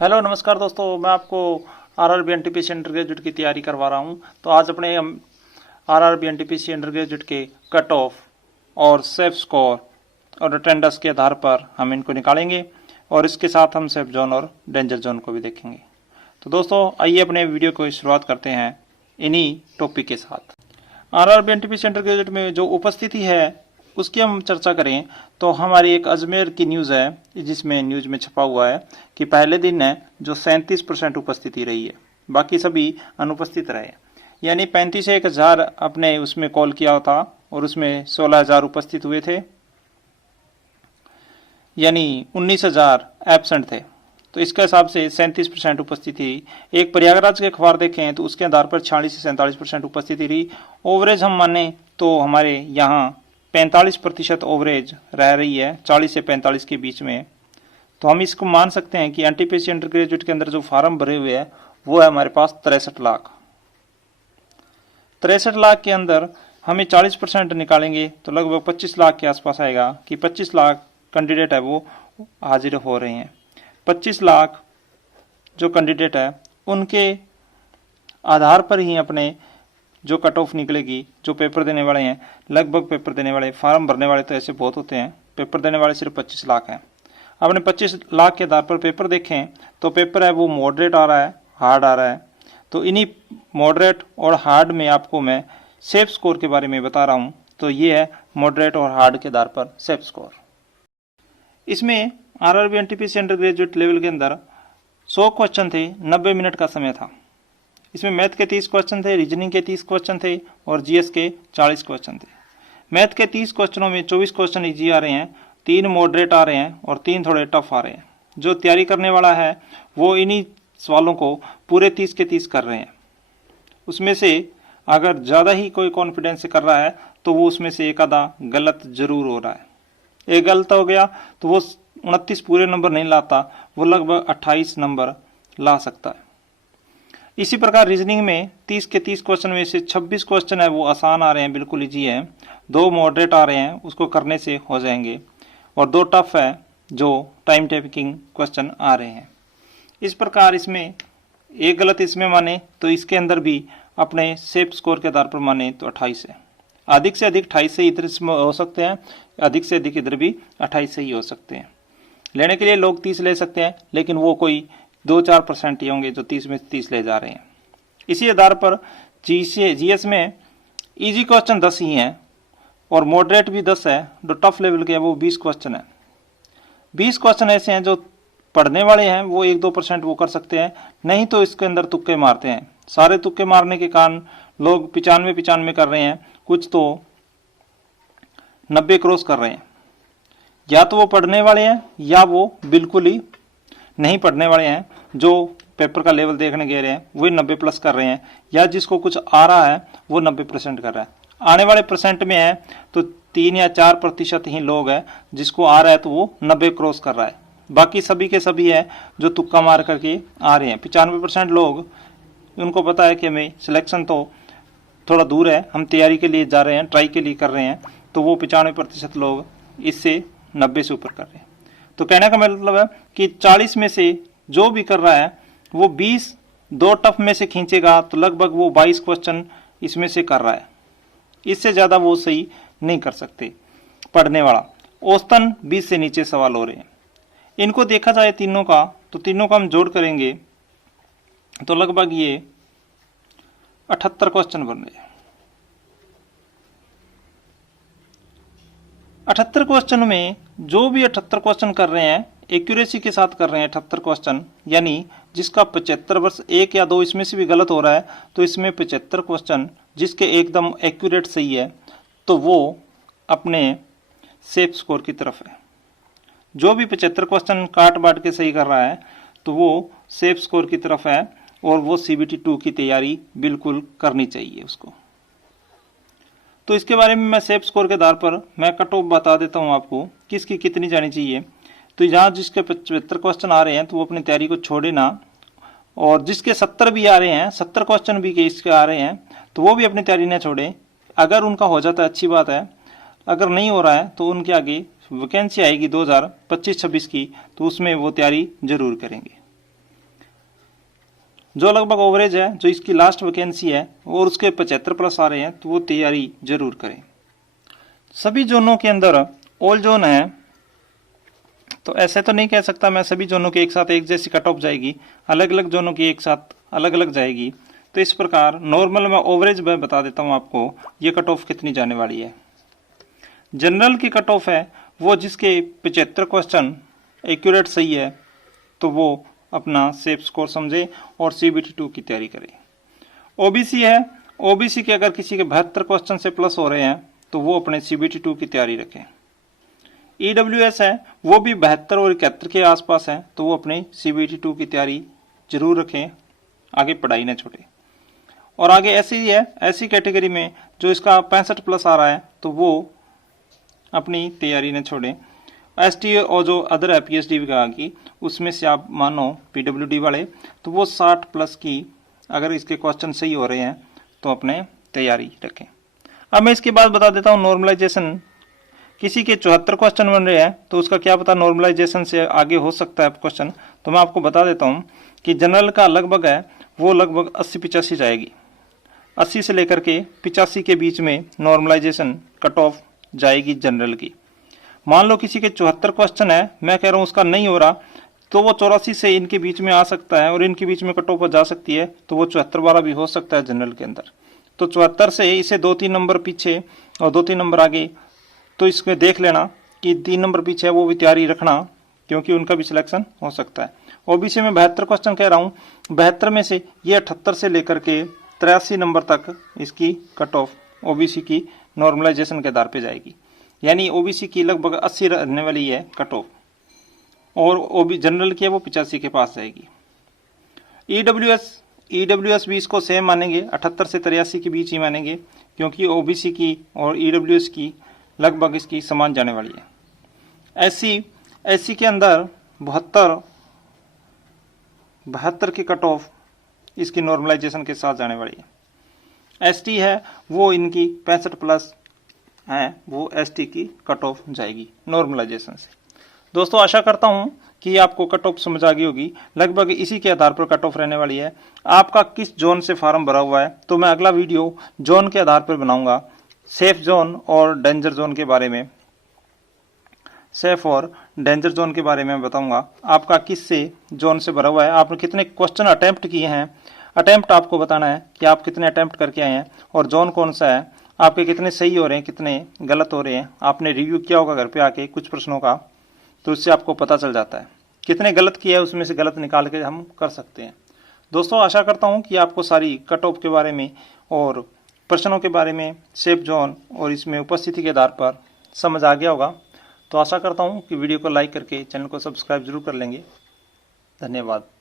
Hello नमस्कार दोस्तों, मैं आपको आरआरबी एनटीपीसी अंडर ग्रेजुएट की तैयारी करवा रहा हूं। तो आज अपने हम आरआरबी एनटीपीसी अंडर ग्रेजुएट के कट ऑफ और सेफ स्कोर और अटेंडेंस के आधार पर हम इनको निकालेंगे और इसके साथ हम सेफ जोन और डेंजर जोन को भी देखेंगे। तो दोस्तों आइए अपने वीडियो को शुरुआत करते हैं इन्हीं टॉपिक के साथ। आरआरबी एनटीपीसी अंडर ग्रेजुएट में जो उपस्थिति है उसकी हम चर्चा करें तो हमारी एक अजमेर की न्यूज़ है, जिसमें न्यूज़ में छपा हुआ है कि पहले दिन है जो 37% उपस्थिति रही है, बाकी सभी अनुपस्थित रहे। यानी 35 से 1000 अपने उसमें कॉल किया था और उसमें 16,000 उपस्थित हुए थे, यानी 19,000 एबसेंट थे। तो इसके हिसाब से 37% उपस्थिति। एक प्रयागराज के अखबार देखें तो उसके आधार पर 46 से 47% उपस्थिति रही। ओवरेज हम माने तो हमारे यहाँ 45% ओवरेज रह रही है, 40 से 45 के बीच में। तो हम इसको मान सकते हैं कि एनटीपीसी अंडर ग्रेजुएट के अंदर जो फार्म भरे हुए हैं वो है हमारे पास 63 लाख। 63 लाख के अंदर हमें 40% निकालेंगे तो लगभग 25 लाख के आसपास आएगा कि 25 लाख कैंडिडेट है वो हाजिर हो रहे हैं। 25 लाख जो कैंडिडेट है उनके आधार पर ही अपने जो कट ऑफ निकलेगी। जो पेपर देने वाले हैं, लगभग पेपर देने वाले, फार्म भरने वाले तो ऐसे बहुत होते हैं, पेपर देने वाले सिर्फ 25 लाख हैं। आपने 25 लाख के आधार पर पेपर देखें तो पेपर है वो मॉडरेट आ रहा है, हार्ड आ रहा है। तो इन्हीं मॉडरेट और हार्ड में आपको मैं सेफ स्कोर के बारे में बता रहा हूँ। तो ये है मॉडरेट और हार्ड के आधार पर सेफ स्कोर। इसमें RRB NTPC under graduate level के अंदर 100 क्वेश्चन थे, 90 मिनट का समय था। इसमें मैथ के 30 क्वेश्चन थे, रीजनिंग के 30 क्वेश्चन थे और जीएस के 40 क्वेश्चन थे। मैथ के 30 क्वेश्चनों में 24 क्वेश्चन इजी आ रहे हैं, 3 मॉडरेट आ रहे हैं और 3 थोड़े टफ आ रहे हैं। जो तैयारी करने वाला है वो इन्हीं सवालों को पूरे 30 के 30 कर रहे हैं। उसमें से अगर ज़्यादा ही कोई कॉन्फिडेंस से कर रहा है तो वो उसमें से एक आधा गलत जरूर हो रहा है। एक गलत हो गया तो वो 29 पूरे नंबर नहीं लाता, वो लगभग 28 नंबर ला सकता है। इसी प्रकार रीजनिंग में 30 के 30 क्वेश्चन में से 26 क्वेश्चन है वो आसान आ रहे हैं, बिल्कुल इजी है। 2 मॉडरेट आ रहे हैं, उसको करने से हो जाएंगे और 2 टफ है जो टाइम टेकिंग क्वेश्चन आ रहे हैं। इस प्रकार इसमें एक गलत इसमें माने तो इसके अंदर भी अपने सेफ स्कोर के आधार पर माने तो 28 है। अधिक से अधिक 28 से इधर इसमें हो सकते हैं, अधिक से अधिक इधर भी 28 से ही हो सकते हैं। लेने के लिए लोग 30 ले सकते हैं, लेकिन वो कोई 2-4% ही होंगे जो 30 में 30 ले जा रहे हैं। इसी आधार पर जीएस में इजी क्वेश्चन 10 ही हैं और मॉडरेट भी 10 है। जो टफ लेवल के हैं वो 20 क्वेश्चन है। 20 क्वेश्चन ऐसे हैं जो पढ़ने वाले हैं वो 1-2% वो कर सकते हैं, नहीं तो इसके अंदर तुक्के मारते हैं। सारे तुक्के मारने के कारण लोग 95 कर रहे हैं, कुछ तो 90 क्रॉस कर रहे हैं। या तो वो पढ़ने वाले हैं या वो बिल्कुल ही नहीं पढ़ने वाले हैं, जो पेपर का लेवल देखने गए रहे हैं वही 90+ कर रहे हैं, या जिसको कुछ आ रहा है वो 90% कर रहा है। आने वाले परसेंट में है तो 3 या 4% ही लोग हैं जिसको आ रहा है तो वो 90 क्रॉस कर रहा है। बाकी सभी के सभी है जो तुक्का मार करके आ रहे हैं। 95% लोग, उनको पता है कि हमें सिलेक्शन तो थोड़ा दूर है, हम तैयारी के लिए जा रहे हैं, ट्राई के लिए कर रहे हैं, तो वो 95% लोग इससे 90 से ऊपर कर रहे हैं। तो कहने का मतलब है कि 40 में से जो भी कर रहा है वो 20 2 टफ में से खींचेगा तो लगभग वो 22 क्वेश्चन इसमें से कर रहा है। इससे ज़्यादा वो सही नहीं कर सकते पढ़ने वाला। औसतन 20 से नीचे सवाल हो रहे हैं। इनको देखा जाए तीनों का, तो तीनों का हम जोड़ करेंगे तो लगभग ये 78 क्वेश्चन बन रहे हैं। 78 क्वेश्चन में जो भी 78 क्वेश्चन कर रहे हैं एक्यूरेसी के साथ कर रहे हैं 78 क्वेश्चन, यानी जिसका 75 वर्ष 1 या 2 इसमें से भी गलत हो रहा है तो इसमें 75 क्वेश्चन जिसके एकदम एक्यूरेट सही है तो वो अपने सेफ स्कोर की तरफ है। जो भी 75 क्वेश्चन काट बांट के सही कर रहा है तो वो सेफ स्कोर की तरफ है और वो CBT 2 की तैयारी बिल्कुल करनी चाहिए उसको। तो इसके बारे में मैं सेफ स्कोर के आधार पर मैं कट ऑफ बता देता हूँ आपको किसकी कितनी जानी चाहिए। तो यहाँ जिसके 75 क्वेश्चन आ रहे हैं तो वो अपनी तैयारी को छोड़े ना, और जिसके 70 भी आ रहे हैं, 70 क्वेश्चन भी इसके आ रहे हैं तो वो भी अपनी तैयारी ना छोड़े। अगर उनका हो जाता है अच्छी बात है, अगर नहीं हो रहा है तो उनके आगे वैकेंसी आएगी 2025-26 की, तो उसमें वो तैयारी जरूर करेंगे। जो लगभग ओवरेज है, जो इसकी लास्ट वैकेंसी है और उसके 75 प्लस आ रहे हैं, तो वो तैयारी जरूर करें। सभी जोनों के अंदर ऑल जोन है, तो ऐसे तो नहीं कह सकता मैं सभी जोनों की एक साथ एक जैसी कट ऑफ जाएगी, अलग अलग जोनों की एक साथ अलग अलग जाएगी। तो इस प्रकार नॉर्मल में ओवरेज मैं बता देता हूँ आपको ये कट ऑफ कितनी जाने वाली है। जनरल की कट ऑफ है वो जिसके 75 क्वेश्चन एक्यूरेट सही है, तो वो अपना सेफ स्कोर समझे और CBT 2 की तैयारी करे। ओबीसी है, ओबीसी के अगर किसी के 72 क्वेश्चन से प्लस हो रहे हैं, तो वो अपने CBT 2 की तैयारी रखें। EWS है, वो भी 72 और 71 के आसपास है, तो वो अपने CBT 2 की तैयारी जरूर रखें, आगे पढ़ाई न छोड़े। और आगे ऐसी है, ऐसी कैटेगरी में जो इसका 65 प्लस आ रहा है, तो वो अपनी तैयारी न छोड़ें। ST और जो अदर है PhD विभाग की, उसमें से आप मानो PWD वाले, तो वो 60 प्लस की अगर इसके क्वेश्चन सही हो रहे हैं, तो अपने तैयारी रखें। अब मैं इसके बाद बता देता हूँ नॉर्मलाइजेशन। किसी के 74 क्वेश्चन बन रहे हैं, तो उसका क्या पता नॉर्मलाइजेशन से आगे हो सकता है क्वेश्चन। तो मैं आपको बता देता हूँ कि जनरल का लगभग है वो लगभग 80-85 जाएगी, 80 से लेकर के 85 के बीच में नॉर्मलाइजेशन कट ऑफ जाएगी जनरल की। मान लो किसी के 74 क्वेश्चन है, मैं कह रहा हूँ उसका नहीं हो रहा, तो वो 84 से इनके बीच में आ सकता है और इनके बीच में कट ऑफ जा सकती है, तो वो 74 वाला भी हो सकता है जनरल के अंदर। तो 74 से इसे 2-3 नंबर पीछे और 2-3 नंबर आगे, तो इसमें देख लेना कि 3 नंबर पीछे है, वो भी तैयारी रखना, क्योंकि उनका भी सिलेक्शन हो सकता है। ओबीसी में 72 क्वेश्चन कह रहा हूँ, 72 में से ये 78 से लेकर के 83 नंबर तक इसकी कट ऑफ ओबीसी की नॉर्मलाइजेशन के आधार पे जाएगी, यानी ओबीसी की लगभग 80 रहने वाली है कट ऑफ, और ओबी जनरल की है वो 85 के पास जाएगी। ईडब्ल्यूएस भी इसको सेम मानेंगे, 78 से 83 के बीच ही मानेंगे, क्योंकि ओबीसी की और ईडब्ल्यूएस की लगभग इसकी समान जाने वाली है। एससी के अंदर 72 की कट ऑफ इसकी नॉर्मलाइजेशन के साथ जाने वाली है। एसटी है वो इनकी 65 प्लस है, वो एसटी की कट ऑफ जाएगी नॉर्मलाइजेशन से। दोस्तों आशा करता हूं कि आपको कट ऑफ समझ आ गई होगी, लगभग इसी के आधार पर कट ऑफ रहने वाली है। आपका किस जोन से फार्म भरा हुआ है, तो मैं अगला वीडियो जोन के आधार पर बनाऊंगा, सेफ जोन और डेंजर जोन के बारे में, सेफ और डेंजर जोन के बारे में बताऊंगा। आपका किस से जोन से भरा हुआ है, आपने कितने क्वेश्चन अटेम्प्ट किए हैं, अटेम्प्ट आपको बताना है कि आप कितने अटेम्प्ट करके आए हैं, और जोन कौन सा है, आपके कितने सही हो रहे हैं, कितने गलत हो रहे हैं। आपने रिव्यू किया होगा घर पे आके कुछ प्रश्नों का, तो उससे आपको पता चल जाता है कितने गलत किया है, उसमें से गलत निकाल के हम कर सकते हैं। दोस्तों आशा करता हूँ कि आपको सारी कट ऑफ के बारे में और प्रश्नों के बारे में, सेफ जोन और इसमें उपस्थिति के आधार पर समझ आ गया होगा। तो आशा करता हूँ कि वीडियो को लाइक करके चैनल को सब्सक्राइब जरूर कर लेंगे। धन्यवाद।